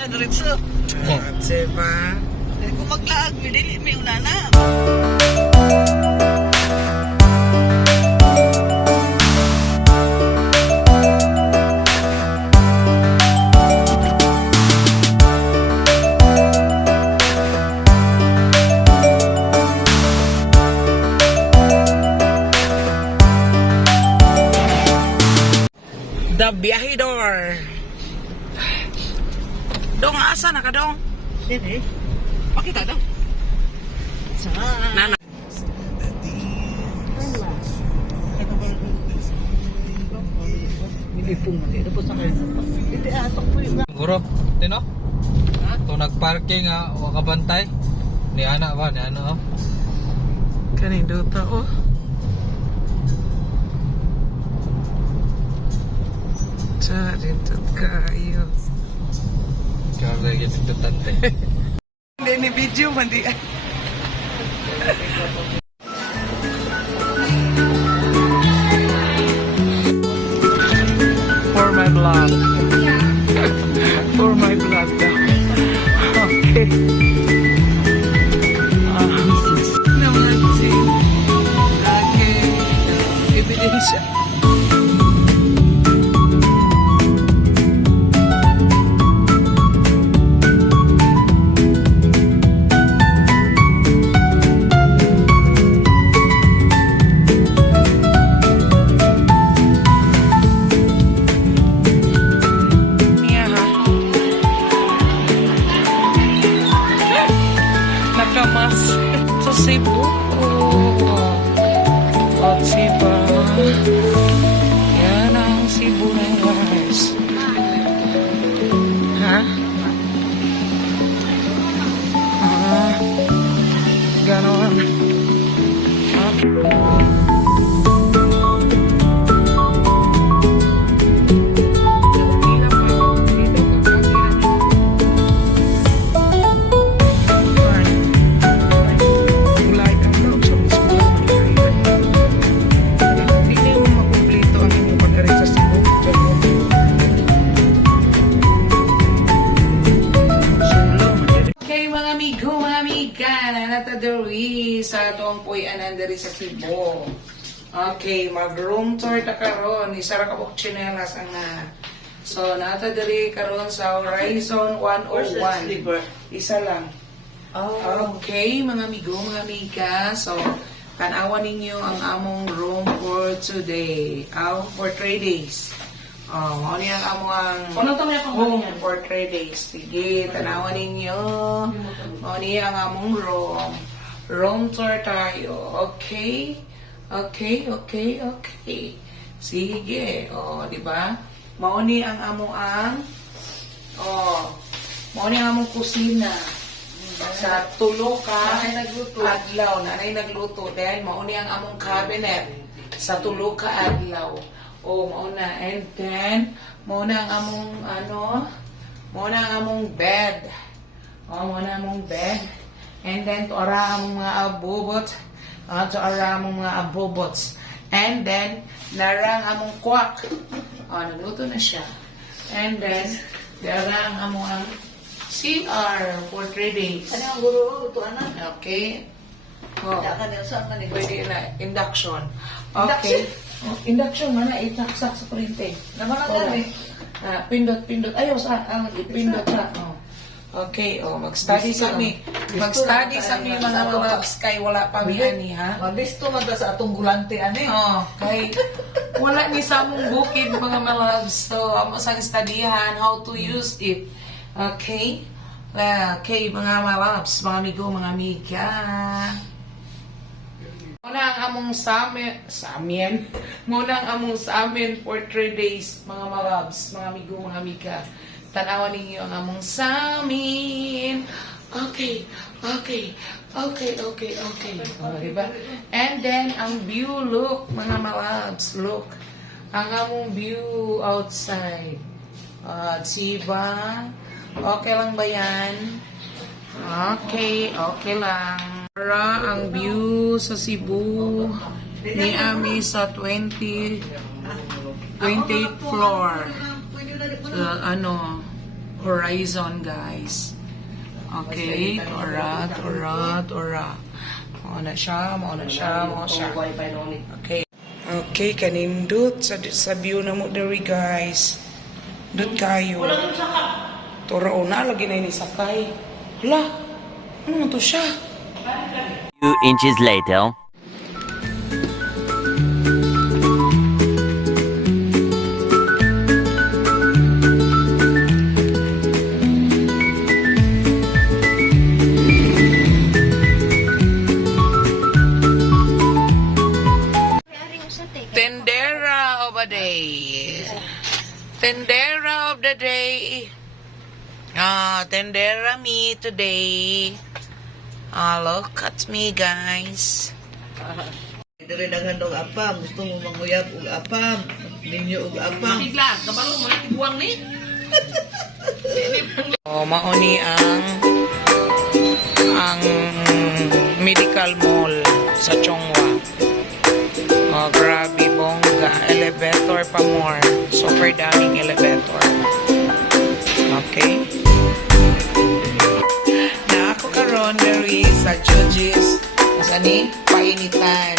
Na diretso. Oh, diba? Eh, kung maglaag, may dili, may unana. The Biyahidor. Dong, asa na ka, Dong? Sini. Pakita, Dong. Sa. Nana. Milipong mo dito po sa kayo. Hindi atok po yun. Guro, tino? To nagparking ah, wa kabantay. Ni ana ba, ni ano oh. Kaning duta, oh. Sa dito kayo. Kaya lagi dito tante. Okay, mag-room tour ta karon ni Sara Kabok Chinelas ang na. So, natadari karon sa Horizon 101. Isa lang. Oh. Okay, mga amigo, mga amiga. So, tanawan ninyo ang among room for today. Aw, for 3 days. Oh, mao niya ang among Ano to may home for 3 days. Sige, tanawan ninyo. Mao niya ang among room. Room tour tayo. Okay? Okay, okay, okay. Sige. Oh, di ba? Mao ni ang amo ang Oh, mao ni ang among kusina. Sa tulo ka adlaw nanay nagluto. Dahil mao ni ang among cabinet. Sa tulo ka adlaw. O mao na and then mao na ang among ano mao na ang among bed. O mao na ang among bed. And then to ara among mga abobot uh, to ara among mga abobots and then narang among kwak o nagluto na siya and then dara ang among ang CR for 3 days. Ano ang guro? Ito ana. Okay. Oh, pwede na. Induction. Okay. Oh, induction man na itaksak sa kuryente. Naman ang Oh. Ah, pindot, pindot. Ayaw sa, ah, pindot sa. Oh. Okay, oh, mag-study Gusto sa mi. Mag-study sa mi mga mga baba. sky wala pa mi ani ha. Mabisto man sa atong gulante ani. Oh, kay wala ni sa mong bukid mga malabs. So, amo sang studyhan how to use it. Okay? Okay, mga malabs, mga amigo, mga amiga. Muna ang among samin, samin, muna ang among samin for 3 days, mga malabs, mga amigo, mga amiga. Tanawan ninyo ang among samin. Okay, okay, okay, okay, okay. O, diba? And then, ang view, look, mga malabs, look. Ang among view outside. Uh, diba? Okay lang ba yan? Okay, okay lang. Para ang view sa Cebu ni Ami sa 20 28th floor. Sa ano, horizon, guys. Okay, orat, orat, orat. Mauna siya, mauna siya, mauna siya. Okay. Okay, kanindot sa, sa view na mo dari, guys. Dot kayo. Tura una, lagi na ini sakay. Hala, ano to siya? Two inches later. Oh, look at me, guys. Ah. Dere daghan og apam, gusto mo manguyab og apam. Ninyo og apam. Bigla, kabalo mo tibuang ni. Oh, mao ni ang ang medical mall sa Chongwa. Oh, grabe bongga. Elevator pa more. Super daming elevator. Okay. sa judges. As ani painitan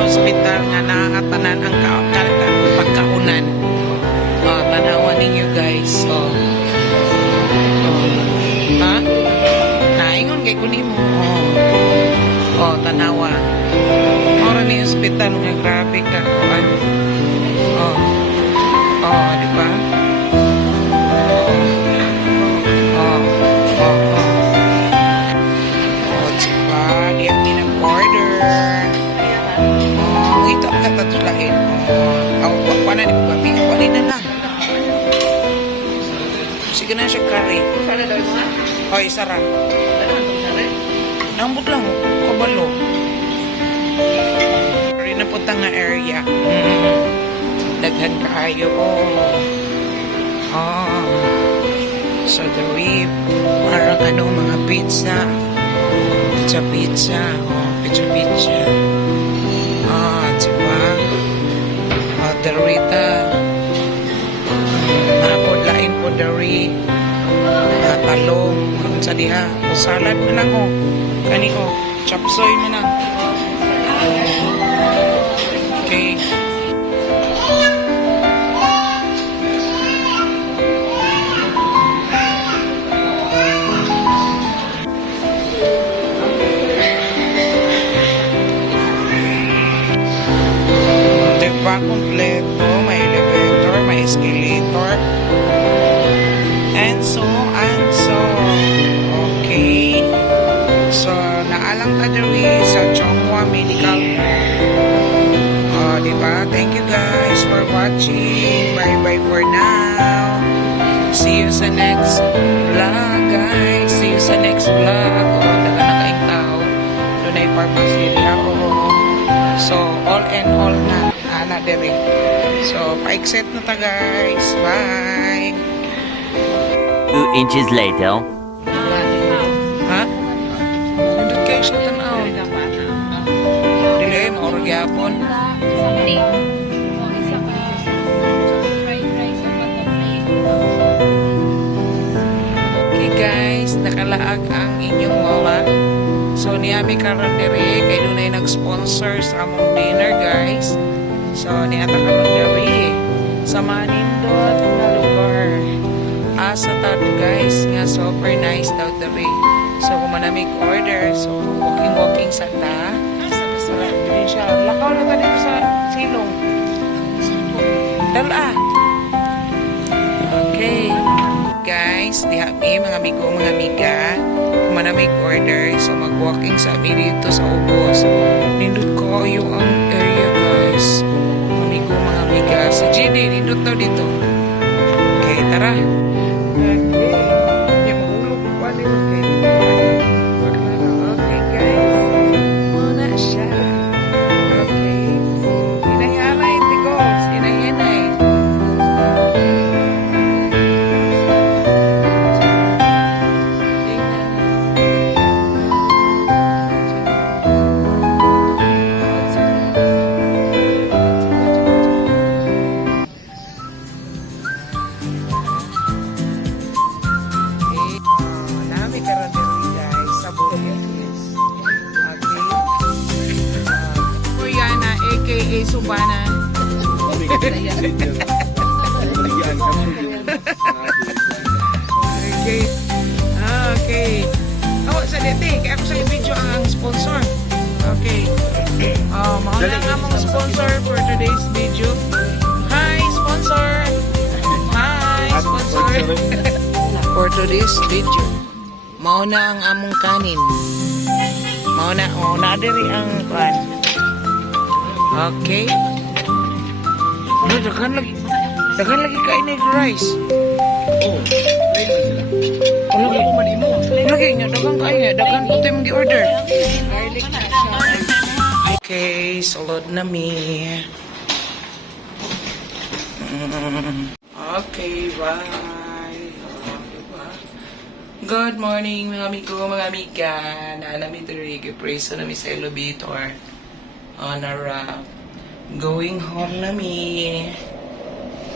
hospital nga nakakatanan ang kakalta pagkaunan ah, oh, tanawa ninyo guys oh. oh. ha naingon kay kunin mo oh. oh tanawa ora ni hospital nga grabe ka oh, oh. oh di ba Hoy, sarap. Ano ang nangyari? Nambot lang, kabalo. Rin na nga area. Mm. Daghan kaayo. Oh. Oh. So the rib. Parang ano, mga pizza. Pizza pizza. Oh, pizza pizza. Ah, diba? Oh, the rita. Napod lain po the rib uh, talong, ang sa diha. O salad mo lang o. Kani o, chapsoy mo lang. Purpose nila. Oh. So, all and all na. Ana diri. So, pa-exit na ta, guys. Bye. Two inches later. Ha? Nandun kayo siya tanaw. Dili, maurag yapon. Okay guys, nakalaag ang inyong lola. So niami karon diri kay dunay nag-sponsor sa among dinner guys. So niata karon diri sa manindot nga lugar. Asa tad guys nga super nice daw diri. So kung manamig order, so walking walking sa ta. Ta diri siya. Lakaw na ta dito sa silong. Dala. Okay. Guys, diha mi mga amigo, mga amiga. Kung manamig order, so mag-walking sa amin dito sa ubos. Nindot ko yung ang area guys. Amigo, mga amiga. Si GD, nindot daw dito. Okay, tara. Okay. Okay. Oh, sa dete, kaya ako sa video ang sponsor. Okay. Oh, mao na among sponsor for today's video. Hi, sponsor. Hi, sponsor. for today's video. Mao na ang among kanin. Mao na, oh, na diri ang kwan. Okay. Ano, daghan lagi. Daghan lagi kain ng rice. Oh, lain sila. Ano lagi? Imo. Lagi niya, dagang kain niya. Daghan po tayo mag-order. Okay, sulod na mi. Mm. Okay, bye. Good morning, mga amigo, mga amiga. Naalami diri, gipreso na mi sa elevator. On a wrap. Going home na mi.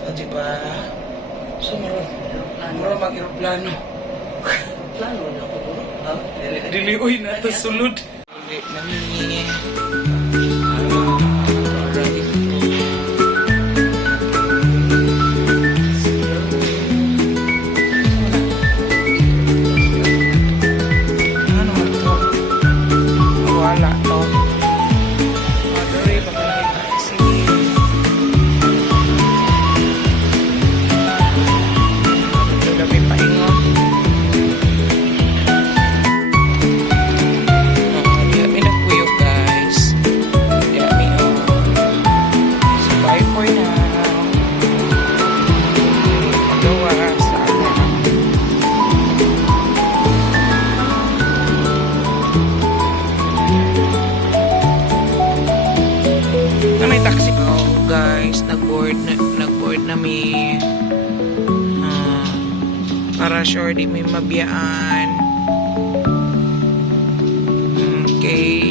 O, diba? So, maro. Maro mag-aeroplano. Plano na ako. Ah, dili. Uy, nata sulod. Uli na mi. nag-board na, nag-board na may uh, para sure di may mabiyaan. Okay. Hmm,